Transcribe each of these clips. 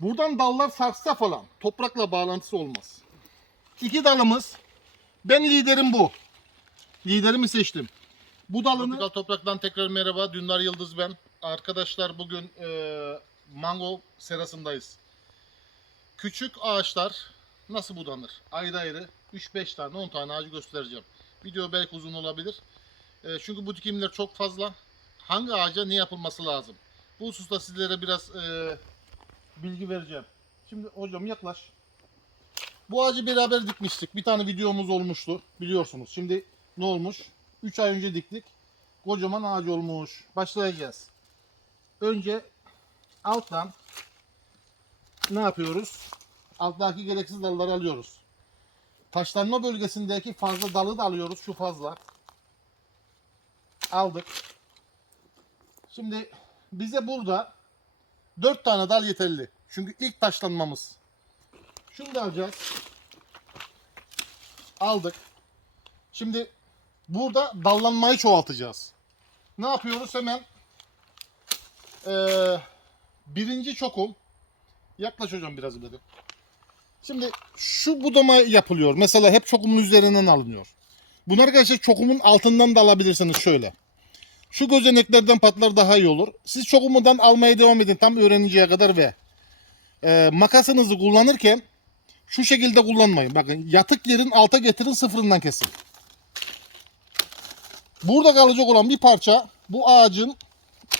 Buradan dallar sarksa falan toprakla bağlantısı olmaz. İki dalımız. Ben liderim bu. Liderimi seçtim. Bu dalını... Tropikal Toprak'tan tekrar merhaba. Dündar Yıldız ben. Arkadaşlar bugün e, mango serasındayız. Küçük ağaçlar nasıl budanır? Ayrı ayrı 3-5 tane 10 tane ağacı göstereceğim. Video belki uzun olabilir. E, çünkü bu dikimler çok fazla. Hangi ağaca ne yapılması lazım? Bu hususta sizlere biraz e, bilgi vereceğim. Şimdi hocam yaklaş. Bu ağacı beraber dikmiştik. Bir tane videomuz olmuştu biliyorsunuz. Şimdi ne olmuş? 3 ay önce diktik. Kocaman ağaç olmuş. Başlayacağız. Önce alttan ne yapıyoruz? Alttaki gereksiz dalları alıyoruz. Taşlanma bölgesindeki fazla dalı da alıyoruz. Şu fazla. Aldık. Şimdi bize burada 4 tane dal yeterli. Çünkü ilk taşlanmamız. Şunu da alacağız. Aldık. Şimdi burada dallanmayı çoğaltacağız. Ne yapıyoruz hemen? Ee, birinci çokum. Yaklaş hocam biraz ileri. Şimdi şu budama yapılıyor. Mesela hep çokumun üzerinden alınıyor. Bunu arkadaşlar çokumun altından da alabilirsiniz şöyle. Şu gözeneklerden patlar daha iyi olur. Siz çokumundan almaya devam edin tam öğreninceye kadar ve e, makasınızı kullanırken şu şekilde kullanmayın. Bakın yatık yerin alta getirin sıfırından kesin. Burada kalacak olan bir parça bu ağacın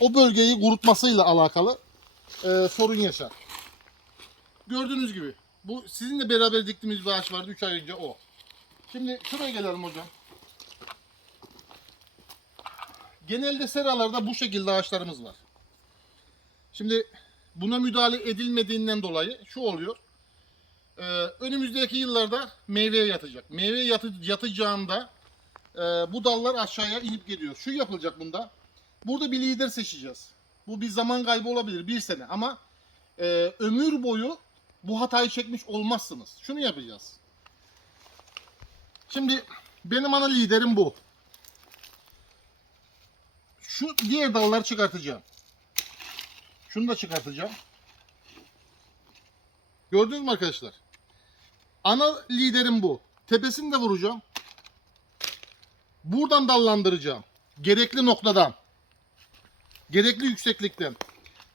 o bölgeyi kurutmasıyla alakalı e, sorun yaşar. Gördüğünüz gibi bu sizinle beraber diktiğimiz bir ağaç vardı 3 ay önce o. Şimdi şuraya gelelim hocam. Genelde seralarda bu şekilde ağaçlarımız var. Şimdi buna müdahale edilmediğinden dolayı şu oluyor. Ee, önümüzdeki yıllarda meyveye yatacak. Meyveye yatı, yatacağında e, bu dallar aşağıya inip geliyor. Şu yapılacak bunda. Burada bir lider seçeceğiz. Bu bir zaman kaybı olabilir bir sene ama e, ömür boyu bu hatayı çekmiş olmazsınız. Şunu yapacağız. Şimdi benim ana liderim bu. Şu diğer dalları çıkartacağım. Şunu da çıkartacağım. Gördünüz mü arkadaşlar? Ana liderim bu. Tepesini de vuracağım. Buradan dallandıracağım. Gerekli noktadan. Gerekli yükseklikten.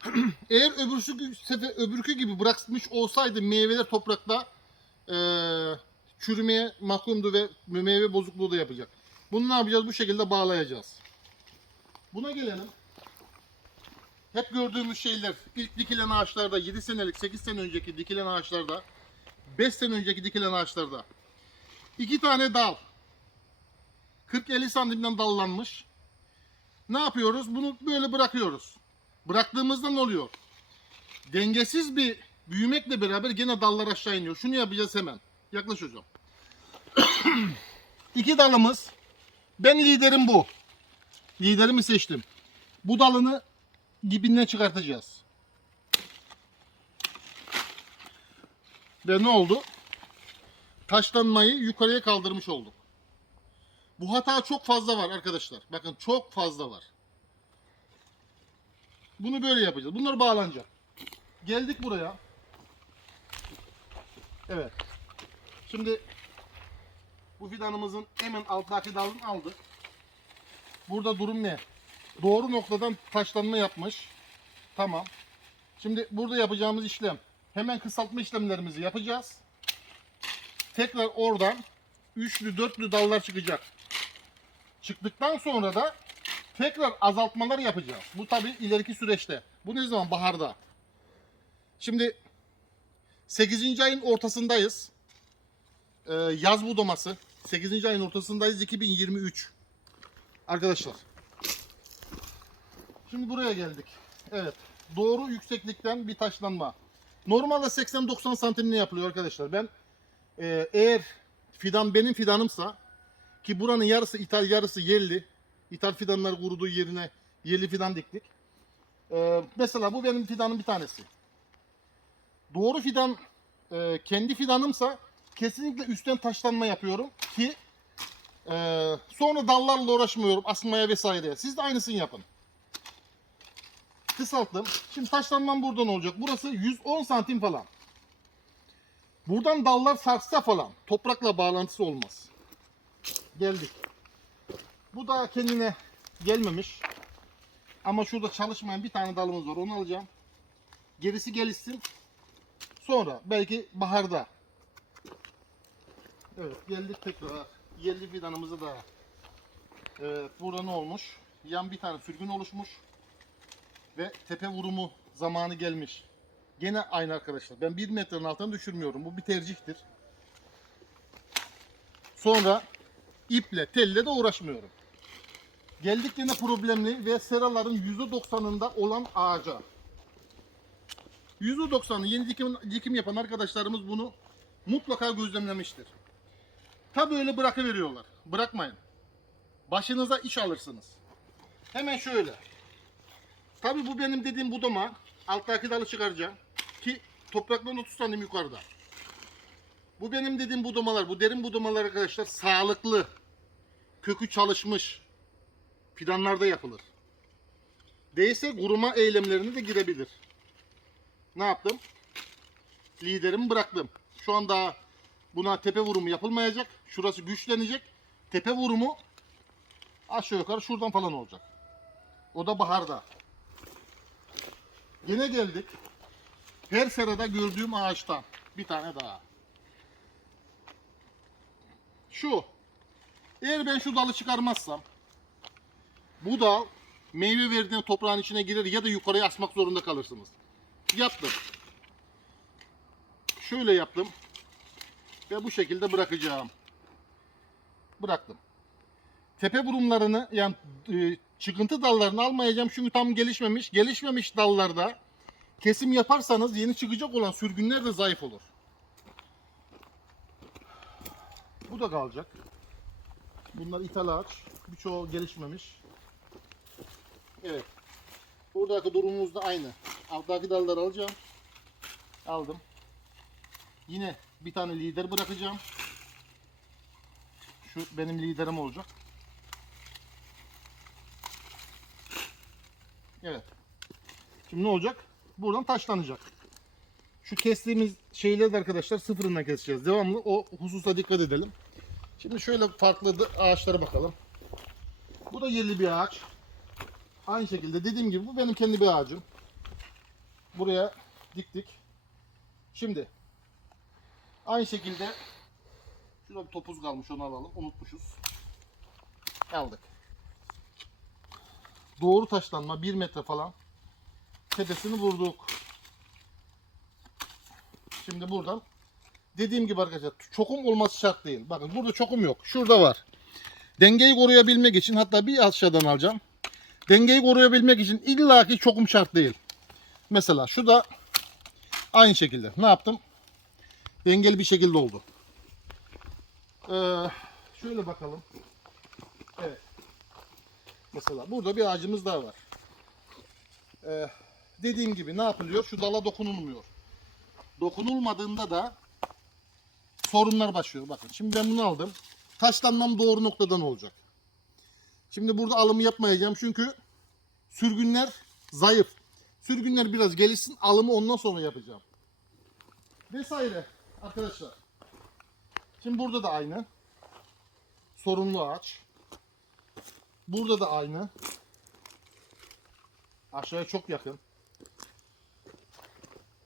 Eğer öbürsü sefer öbürkü gibi bırakmış olsaydı meyveler toprakta eee çürümeye mahkumdu ve meyve bozukluğu da yapacak. Bunu ne yapacağız? Bu şekilde bağlayacağız. Buna gelelim. Hep gördüğümüz şeyler ilk dikilen ağaçlarda 7 senelik 8 sene önceki dikilen ağaçlarda 5 sene önceki dikilen ağaçlarda iki tane dal 40-50 santimden dallanmış. Ne yapıyoruz? Bunu böyle bırakıyoruz. Bıraktığımızda ne oluyor? Dengesiz bir büyümekle beraber gene dallar aşağı iniyor. Şunu yapacağız hemen. Yaklaş hocam. İki dalımız. Ben liderim bu. Liderimi seçtim. Bu dalını dibinden çıkartacağız. Ve ne oldu? Taşlanmayı yukarıya kaldırmış olduk. Bu hata çok fazla var arkadaşlar. Bakın çok fazla var. Bunu böyle yapacağız. Bunlar bağlanacak. Geldik buraya. Evet. Şimdi bu fidanımızın hemen alttaki dalını aldık. Burada durum ne? Doğru noktadan taşlanma yapmış. Tamam. Şimdi burada yapacağımız işlem hemen kısaltma işlemlerimizi yapacağız. Tekrar oradan üçlü dörtlü dallar çıkacak. Çıktıktan sonra da tekrar azaltmalar yapacağız. Bu tabi ileriki süreçte. Bu ne zaman? Baharda. Şimdi 8. ayın ortasındayız. Ee, yaz budaması. 8. ayın ortasındayız 2023. Arkadaşlar. Şimdi buraya geldik. Evet. Doğru yükseklikten bir taşlanma. Normalde 80-90 santimle yapılıyor arkadaşlar. Ben e, eğer fidan benim fidanımsa ki buranın yarısı ithal yarısı yerli. İthal fidanlar kuruduğu yerine yerli fidan diktik. E, mesela bu benim fidanım bir tanesi. Doğru fidan e, kendi fidanımsa kesinlikle üstten taşlanma yapıyorum ki e, sonra dallarla uğraşmıyorum asmaya vesaire. Siz de aynısını yapın. kısalttım. Şimdi taşlanmam buradan olacak. Burası 110 santim falan. Buradan dallar sarsa falan toprakla bağlantısı olmaz. Geldik. Bu da kendine gelmemiş. Ama şurada çalışmayan bir tane dalımız var. Onu alacağım. Gerisi gelişsin. Sonra belki baharda. Evet geldik tekrar. Yerli fidanımızı da. Evet burada ne olmuş? Yan bir tane sürgün oluşmuş. Ve tepe vurumu zamanı gelmiş. Gene aynı arkadaşlar. Ben 1 metrenin altına düşürmüyorum. Bu bir tercihtir. Sonra iple, telle de uğraşmıyorum. Geldik yine problemli ve seraların %90'ında olan ağaca. %90'ı yeni dikim, dikim yapan arkadaşlarımız bunu mutlaka gözlemlemiştir. Tabi öyle bırakıveriyorlar. Bırakmayın. Başınıza iş alırsınız. Hemen şöyle. Tabi bu benim dediğim budama. Alttaki dalı çıkaracağım. Ki topraktan 30 santim yukarıda. Bu benim dediğim budamalar. Bu derin budamalar arkadaşlar sağlıklı. Kökü çalışmış. Fidanlarda yapılır. Değilse kuruma eylemlerine de girebilir. Ne yaptım? Liderimi bıraktım. Şu an daha buna tepe vurumu yapılmayacak. Şurası güçlenecek. Tepe vurumu aşağı yukarı şuradan falan olacak. O da baharda. Yine geldik. Her serada gördüğüm ağaçtan bir tane daha. Şu. Eğer ben şu dalı çıkarmazsam bu dal meyve verdiğin toprağın içine girer ya da yukarıya asmak zorunda kalırsınız. Yaptım. Şöyle yaptım. Ve bu şekilde bırakacağım. Bıraktım. Tepe burumlarını yani e, çıkıntı dallarını almayacağım çünkü tam gelişmemiş. Gelişmemiş dallarda kesim yaparsanız yeni çıkacak olan sürgünler de zayıf olur. Bu da kalacak. Bunlar ithal ağaç. Birçoğu gelişmemiş. Evet. Buradaki durumumuz da aynı. Alttaki dalları alacağım. Aldım. Yine bir tane lider bırakacağım. Şu benim liderim olacak. Evet. Şimdi ne olacak? Buradan taşlanacak. Şu kestiğimiz şeyleri de arkadaşlar sıfırından keseceğiz. Devamlı o hususa dikkat edelim. Şimdi şöyle farklı ağaçlara bakalım. Bu da yerli bir ağaç. Aynı şekilde dediğim gibi bu benim kendi bir ağacım. Buraya diktik. Şimdi aynı şekilde şurada bir topuz kalmış onu alalım. Unutmuşuz. Aldık. Doğru taşlanma 1 metre falan. Tepesini vurduk. Şimdi buradan dediğim gibi arkadaşlar çokum olması şart değil. Bakın burada çokum yok. Şurada var. Dengeyi koruyabilmek için hatta bir aşağıdan alacağım. Dengeyi koruyabilmek için illaki çokum şart değil. Mesela şu da aynı şekilde. Ne yaptım? Dengeli bir şekilde oldu. Ee, şöyle bakalım. Evet. Mesela burada bir ağacımız daha var. Ee, dediğim gibi ne yapılıyor? Şu dala dokunulmuyor. Dokunulmadığında da sorunlar başlıyor. Bakın şimdi ben bunu aldım. Taşlanmam doğru noktadan olacak. Şimdi burada alımı yapmayacağım çünkü sürgünler zayıf. Sürgünler biraz gelişsin alımı ondan sonra yapacağım. Vesaire arkadaşlar. Şimdi burada da aynı. Sorunlu ağaç. Burada da aynı. Aşağıya çok yakın.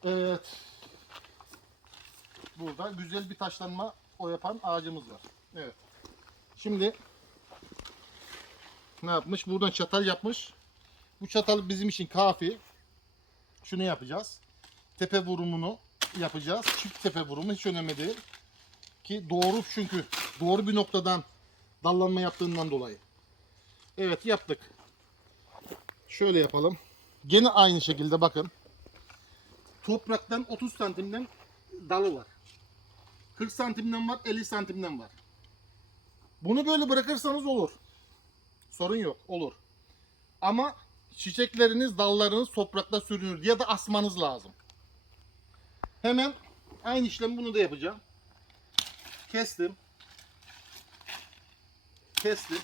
Evet. Burada güzel bir taşlanma o yapan ağacımız var. Evet. Şimdi ne yapmış? Buradan çatal yapmış. Bu çatal bizim için kafi. Şunu yapacağız. Tepe vurumunu yapacağız. Çift tepe vurumu hiç önemli değil. Ki doğru çünkü doğru bir noktadan dallanma yaptığından dolayı. Evet yaptık. Şöyle yapalım. Gene aynı şekilde bakın. Topraktan 30 santimden dalı var. 40 santimden var, 50 santimden var. Bunu böyle bırakırsanız olur. Sorun yok, olur. Ama çiçekleriniz, dallarınız toprakta sürünür ya da asmanız lazım. Hemen aynı işlemi bunu da yapacağım. Kestim. Kestim.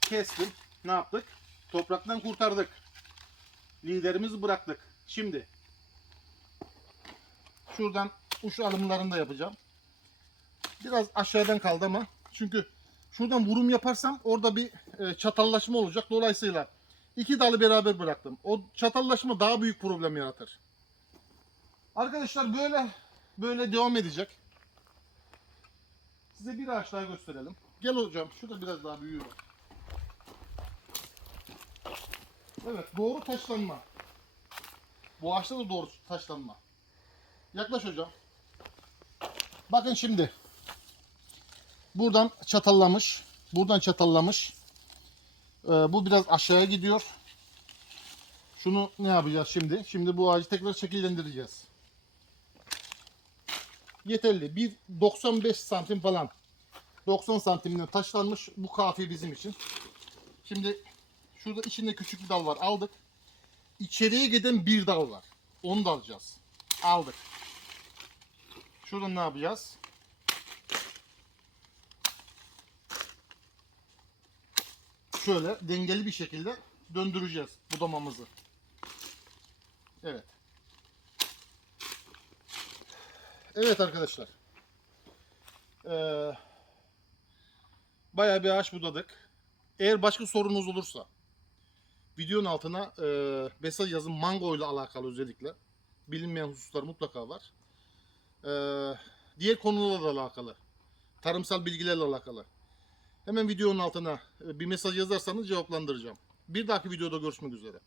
Kestim. Ne yaptık? Topraktan kurtardık. liderimizi bıraktık. Şimdi şuradan uç alımlarını da yapacağım. Biraz aşağıdan kaldı ama çünkü şuradan vurum yaparsam orada bir e, çatallaşma olacak. Dolayısıyla iki dalı beraber bıraktım. O çatallaşma daha büyük problem yaratır. Arkadaşlar böyle böyle devam edecek. Size bir ağaç daha gösterelim. Gel hocam şurada biraz daha büyüyor. Evet doğru taşlanma. Bu ağaçta da doğru taşlanma. Yaklaş hocam. Bakın şimdi. Buradan çatallamış. Buradan çatallamış. Ee, bu biraz aşağıya gidiyor. Şunu ne yapacağız şimdi? Şimdi bu ağacı tekrar şekillendireceğiz. Yeterli. Bir 95 santim falan. 90 santimden taşlanmış. Bu kafi bizim için. Şimdi şurada içinde küçük bir dal var. Aldık. İçeriye giden bir dal var. Onu da alacağız. Aldık. Şuradan ne yapacağız? Şöyle dengeli bir şekilde döndüreceğiz budamamızı. Evet. Evet arkadaşlar. Ee, bayağı bir ağaç budadık. Eğer başka sorunuz olursa videonun altına e, mesaj yazın mango ile alakalı özellikle. Bilinmeyen hususlar mutlaka var. Ee, diğer konularla alakalı. Tarımsal bilgilerle alakalı. Hemen videonun altına e, bir mesaj yazarsanız cevaplandıracağım. Bir dahaki videoda görüşmek üzere.